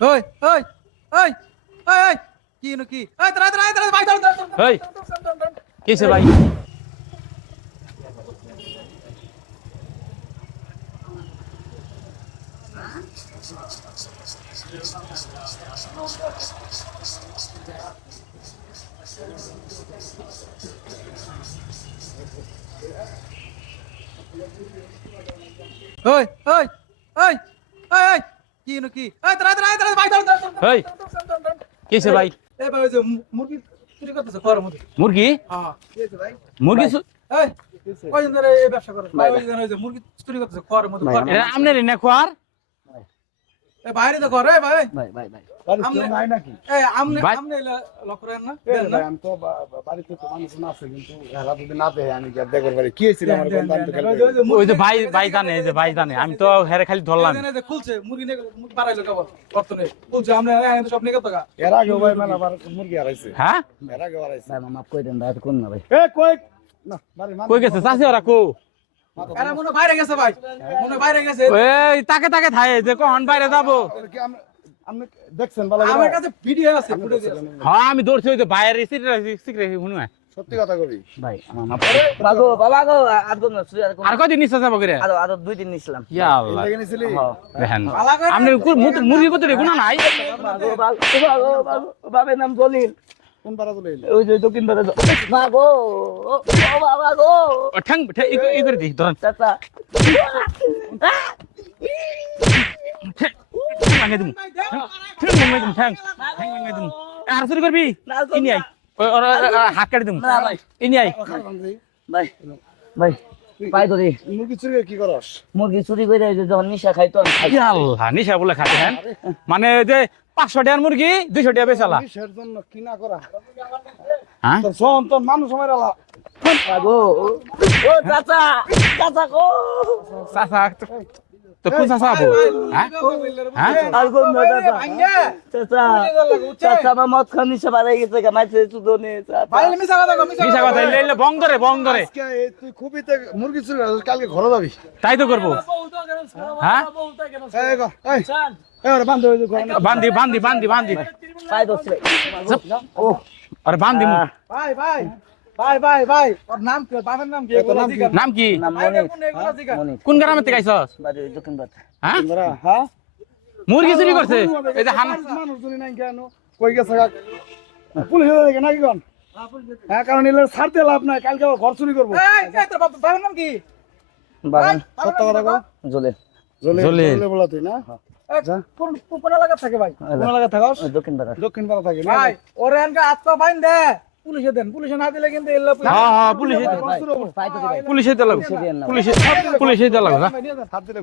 ওই ওই ওই ওই ওই কি নাকি এই দাঁড়া দাঁড়া দাঁড়া ভাই দাঁড়া এই কিসে ভাই? ওই ওই ওই ওই ওই কি নাকি এই দাঁড়া দাঁড়া দাঁড়া ভাই দাঁড়া এই কিসে ভাই? এই ভাই ওই যে মুরগি চুরি করতেছে ঘরের মধ্যে। মুরগি? হ্যাঁ কি হয়েছে ভাই? মুরগি এই কয়দিন ধরে এই ব্যবসা করে ভাই? ওই যে মুরগি চুরি করতেছে ঘরের মধ্যে। এটা আমনের না খোয়ার? এই বাইরে তো ঘরে ভাই ভাই ভাই ভাই আমনে নাই নাকি? এই আমনে ভাই- আমনে লক করেন না এই দেন না ভাই, আমি তো বাড়িতে তো মানুষ না আছে, কিন্তু এরা যদি না দেয় আমি কি আর দেখবার পারি? কি হয়েছিল আমার দেন, বন্ধু? দেন, আমি দেন। তো ওই যে ওই যে মুরগি- ভাই ভাই জানে, এই যে ভাই জানে, আমি তো হেরে খালি ধরলাম। এই যে খুলছে মুরগি নিয়ে মুরগি বাড়াইলো কেবল বর্তনে খুলছে আমরা এই সব নিয়ে কত টাকা এর আগে ভাই মেলা বার মুরগি হারাইছে। হ্যাঁ এর আগে হারাইছে। ভাই মাফ করে দেন ভাই, আর কোন না ভাই। এ কই না বাড়ি মান কই গেছে চাচি ওরা কো? এরা মনে হয় বাইরে গেছে ভাই মনে হয় বাইরে গেছে এই তাকে তাকে থাই যে কখন বাইরে যাবো। কি আপনি দেখছেন ভালো করে? আমার কাছে ভিডিও আছে ফুটেজ আছে হ্যাঁ আমি দৌড়ছি ওই যে বাইরে সিক্রেট শুনু। সত্যি কথা কবি। ভাই আমার মাফ করে বাগো বাবা গো, আর কোন না সুই, আর কোন আর কয়দিন নিচে যাবো করে? আর 2 দিন নিছিলাম। ইয়া আল্লাহ দেখে নিছিলি? দেখেন পালা করে আপনি মুরগি কত রে গুনা নাই? বাগো বাগো বাগো বাবার নাম জলিল, কোন পাড়া চলে এলি? ওই যে দক্ষিণ পাড়া। বাগো ও বাবা গো ও ঠ্যাং ই করে দি ধরেন চাচা। ঠ্যাং লাগাই দিমু ঠ্যাং লাগাই দিমু আর শুরু করবি ইনি আই হাত কাটি দিমু না ভাই ইনি আই ভাই ভাই পাই ধরি মুরগি চুরি করে কি করস? মুরগি চুরি করে এই যে যখন নিশা খাইতো আমি খাই। ইয়া আল্লাহ নিশা বলে খাতে হ্যাঁ মানে যে 500 টাকার মুরগি 200 টাকা বেচালা কিসের জন্য কি না করা? হ্যাঁ তোর শোন, তোর মানুষ আমার আলা। বাগো ও চাচা চাচা গো চাচা তো কোন চাচা আবো হ্যাঁ হ্যাঁ আর কোন না চাচা ভাঙ্গে চাচা চাচা আমার মদ খান নিশা বাড়াই গেছে কামাইছে সুদনে চাচা। ভাই মিছা কথা কও মিশা কথা এলে বং ধরে আজকে তুই খুবই তো মুরগি চুরি করছিস, কালকে ঘরে যাবি। তাই তো করবো হ্যাঁ এই গো, এই এই ওরে বান্ধ হয়ে ঘরে। বান্দি বান্দি বান্দি বান্দি পাই ধরছে ও আরে বান্দি মু ভাই ভাই ভাই ভাই ভাই ওর নাম কি বাবার নাম কি তোর নাম কি? নাম কি নাম আইনে মনির কোন এগুলো জিগা মনির কোন গ্রামে থেকে আইছস বাড়ি দক্ষিণ পাড়া। হ্যাঁ তোমরা, হ্যাঁ? মুরগি চুরি করছে এই যে হান মানুষ চুরি নাই কেন? কই গেছে কাক? পুলিশ দেখে নাকি কোন? হ্যাঁ, কারণ এলে ছাড়তে লাভ নাই, কালকে আবার ঘর চুরি করবো। এই তোর বাবার নাম কি বাগান সত্য কথা কও। জলে জলে জলিল। জলে বলা তুই না? কোন কোন লাগা থাকে ভাই কোন লাগা থাকস? দক্ষিণ পাড়া। দক্ষিণ পাড়া থাকি না? ভাই ওরে আনকা আত্মা বাইন দে পুলিশে দেন পুলিশে না দিলে কিন্তু এল্লা হ্যাঁ হ্যাঁ পুলিশে ভাই পাই তো ভাই পুলিশে তো লাগো পুলিশে পুলিশে তো লাগো হাত দিলে